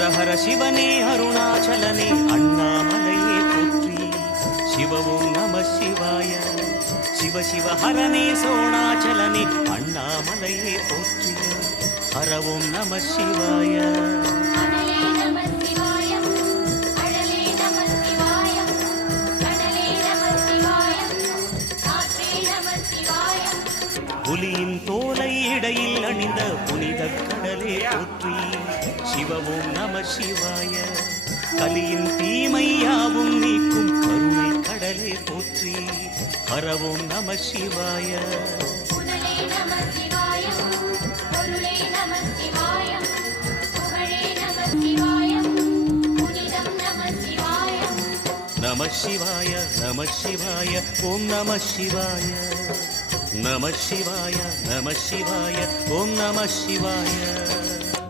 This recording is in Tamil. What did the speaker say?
ஹர ஹர சிவனே அருணாச்சலனே அண்ணாமலையே போற்றி. சிவவும் நம சிவாய. சிவ சிவ ஹரனே சோணாச்சலனே அண்ணாமலையே போற்றி. ஹரவும் நம சிவாய. புலியின் தோலை இடையில் அணிந்த புனித கடலே போற்றி. சிவவும் நம சிவாய. கலியின் தீமையாவும் நீக்கும் கருணை கடலே போற்றி. ஹரவும் நம சிவாய. நம சிவாய நம சிவாய ஓம் நம சிவாய. நம சிவாய நம சிவாய ஓம் நம சிவாய.